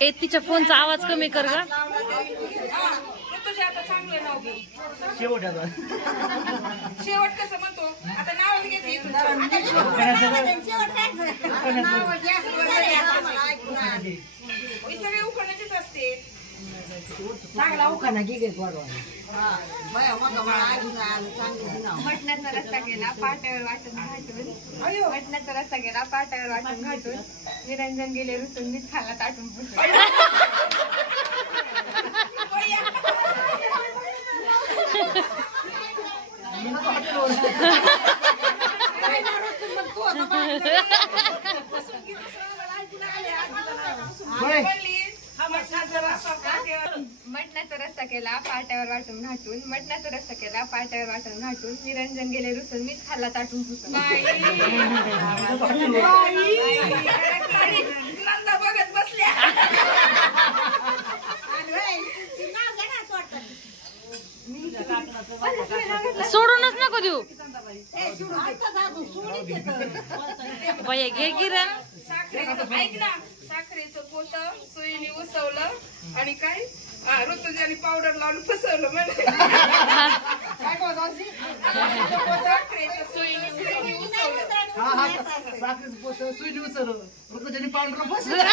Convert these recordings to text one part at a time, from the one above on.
ए तिच्या फोनचा आवाज कमी कर ग. शेवट कसं म्हणतो आता नाव सगळे उखाण्याचेच असते. चांगला उखाणा घे मटणाचा रस्ता गेला पाट्यावर वाटून घाटून. मटणाचा रस्ता गेला पाट्यावर वाटून घाटून. निरंजन गेले रुसून मीच खाला ताटून पुसून. मटणाचा रस्ता केला पाट्यावर वाटून घाटून. मटणाचा रस्ता केला पाट्यावर वाटून घाटून. निरंजन गेले रुसून मीच खाल्ला ताटून पुसून. बघत बसल्या. सोडूनच नको देऊ बाया. घे गिरण. ऐक ना, साखरेचं पोत सुईने उसवलं आणि काय ऋतुजाने पावडर लावून फसवलं म्हणे. साखरेचं सुईने उसवलं. साखरेचं पोत सुईने उसवलं ऋतुजाने पावडर फसवलं.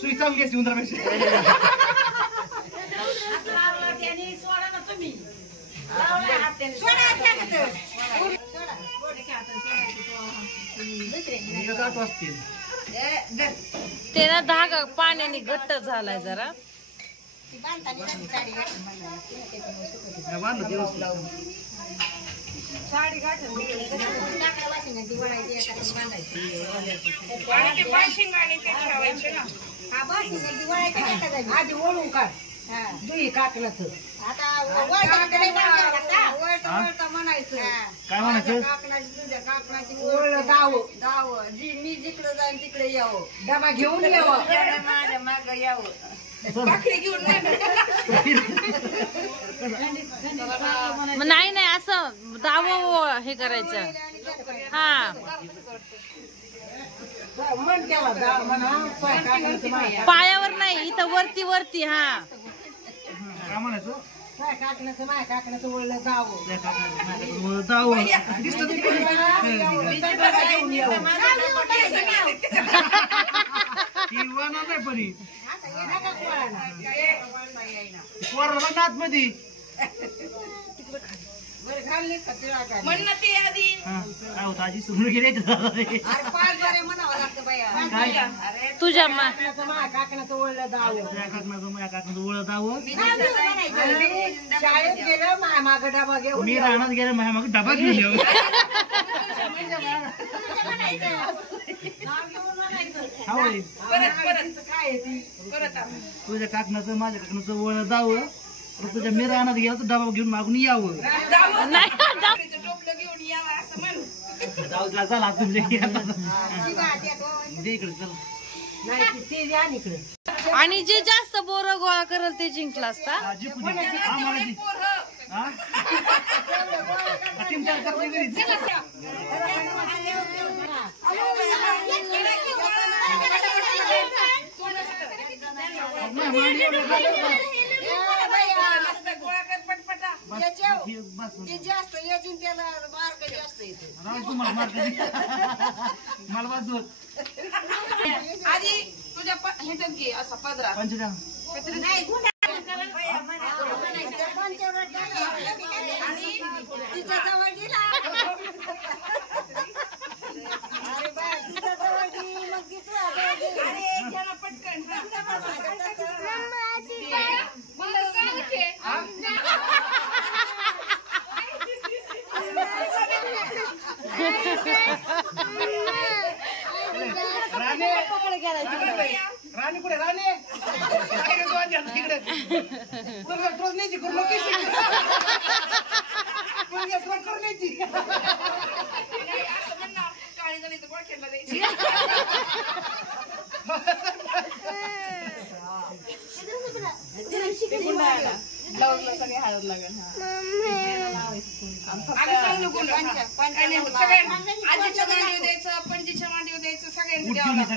सुई चांगली असते उंदरापेक्षा. ते ना धागा पाण्याने घट्ट झालाय जरा. साडी घाटून आधी ओळून काढ दुई काकणाचं. आता म्हणायचं काय म्हणायचं? काकणाची ओळलं दाव जी मी जिकडे जाईन तिकडे यावं. डबा घेऊन यावं. माझ्या माग यावं. भाकरी घेऊन नाही नाही असं दाव हे करायचं. हा पायावर नाही इथं वरती वरती. हा काय म्हणायचं? काय काकणाचं माय काकणाचं ओळलं दाव दाव नाथ मध्ये म्हणणं ते आधी काय होतं आजी सुरू गेले म्हणावं लागतं बाया. तुझ्या काकणाचं ओळलं दाव काकणाचं ओळलं दाव. शाळेत गेलं माय माग डबा घेऊन. मी रानात गेलं माझ्या माग डबा घेऊन येऊ. तुझ्या काकणाचं माझ्या काकणाचं ओळलं दाव. तुझ्या मी रानात गेला तर डबा घेऊन मागून यावं. टोपलं घेऊन यावं असं म्हण. दावला चला तुमच्या इकडे चला. आणि जे जास्त बोर गोळा करल ते जिंकला असता. जास्त याची त्याला मार्ग जास्त येतो. तुम्हाला मार्ग मला वाजवत आधी तुझ्या ह्याच्यात घे असा पदरा. आणि तिच्या जवळ गेला. पटकन राणी कुठे राणी रोज न्यायची करून न्यायची काळी गणित गोळखेडला द्यायची. ब्लाऊजला सगळे हळद लागेल. आम्ही चांगलं बोलू. काय नाही होत. सगळ्यांना आजीच्या मांडीवर द्यायचं, पणजीच्या मांडीवर द्यायचं, सगळ्यांनी द्यावं लागतं.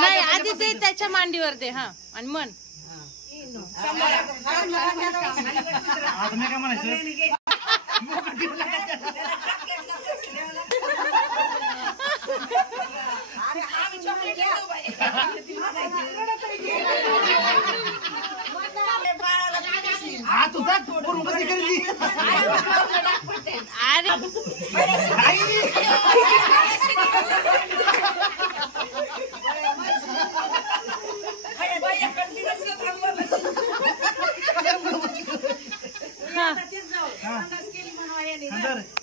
नाही आधी ते त्याच्या मांडीवर दे. हा आणि मन आता मी काय म्हणायचं हात होता करून बसली करी अरे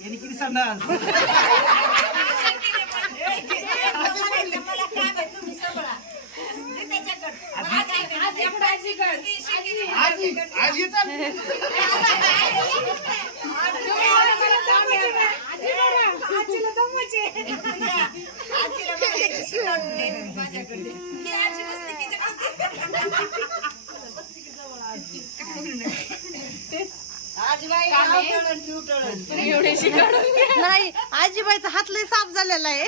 यांनी किती संडास नाही आजीबाईचा हात लय साफ झालेला आहे.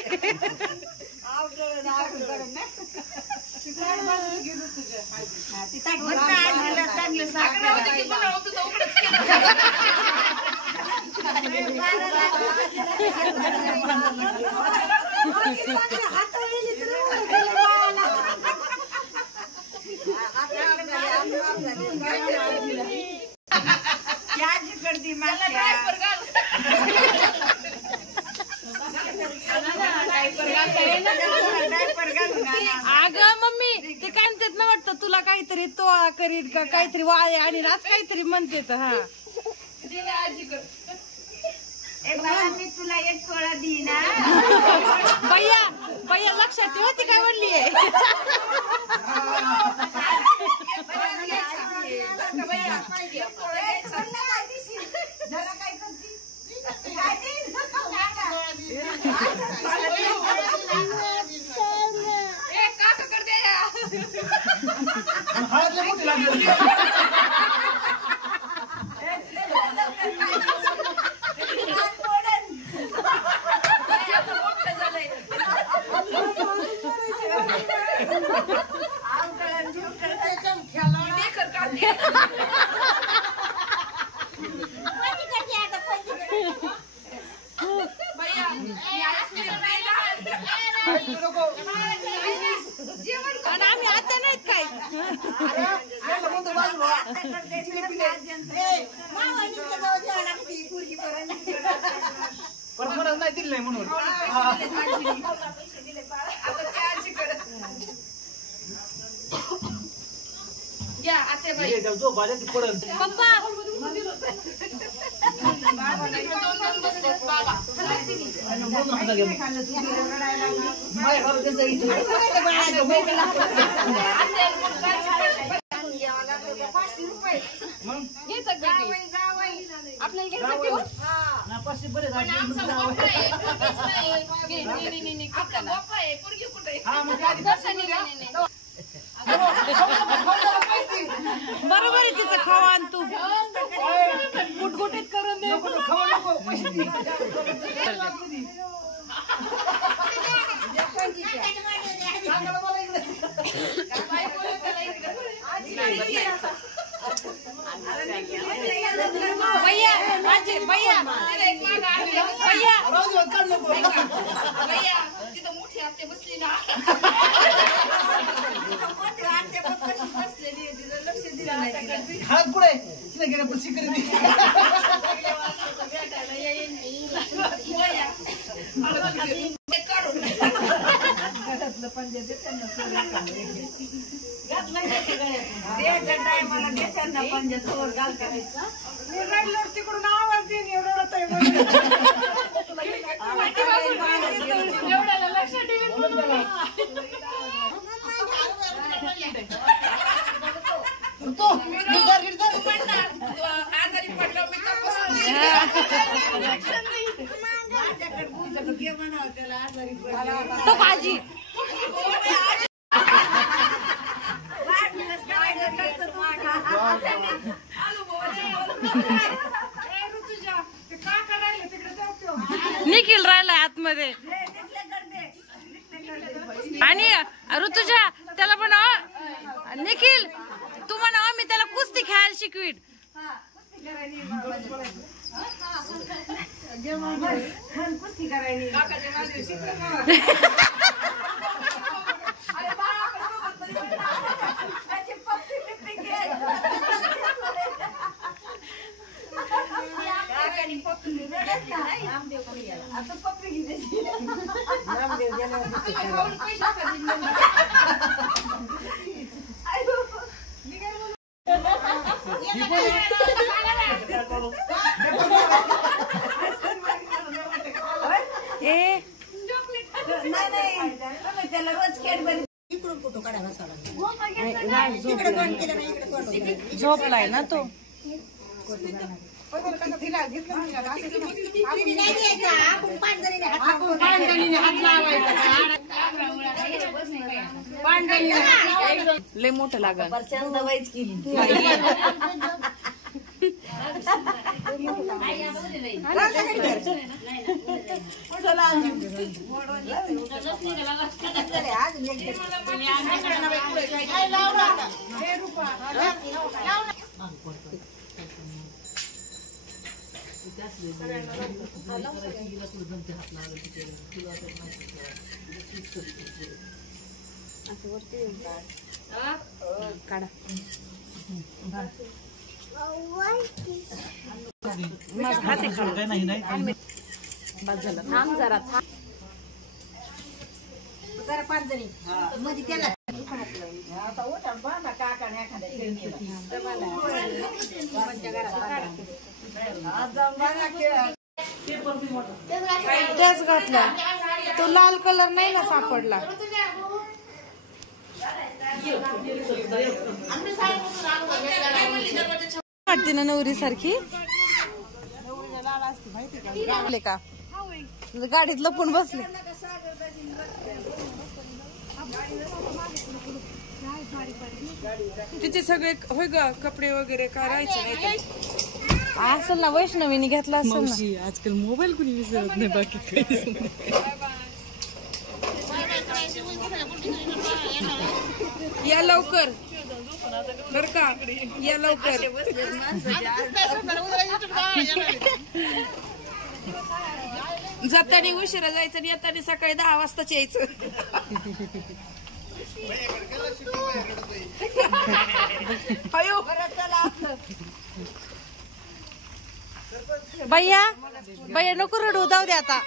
अगं मम्मी ते काय म्हणतात ना वाटतं तुला काहीतरी तो करीत का काहीतरी वाळे आणि राज काहीतरी म्हणते. हा मी तुला एक तोळा देईना. भैया भैया लक्षात ठेव ती काय म्हणली आहे. हळद मोठी लागली आणि आम्ही आता नाहीत काय परत नाही दिली नाही म्हणून जो बाजात पडत पप्पा पाचशे बरे बरोबर आहे तिचं खावा आणि तू गुटगुटीत करून दे. भैया आजी भैया भैया तिथं मोठी आत्या बसली ना. हात पुढे तिला गेल्या पण शिकरी तिकडून आवाज देईन एवढं आजारी पडलो मी तो भाजी निखिल राहिलाय आतमध्ये आणि ऋतुजा त्याला पण निखिल तू म्हणा मी त्याला कुस्ती खेळायला शिकवीन. कुस्ती करायची आता पप्पी घ्यायची नाही त्याला रोज कॅडबरी इकडून फोटो काढायला झोपलाय ना तो. लय मोठं लागल काढा. माझा हात थांब जरा जरा 5 जणी मध्ये त्याला आता उठा बाबा काकाने तेच घातला तो लाल कलर नाही ना सापडला. वाटते ना नवरी सारखी का गाडीत लपून बसले. तिचे सगळे होय ग कपडे वगैरे करायचे नाही असेल ना वैष्णवीने घेतला असेल ना. आजकाल मोबाईल कुणी विसरत नाही बाकी काही. या लवकर बर का या लवकर. जातानी उशिरा जायचं आणि येतानी सकाळी 10 वाजताच यायचं. अयो भैया नको रडू जाऊ दे आता.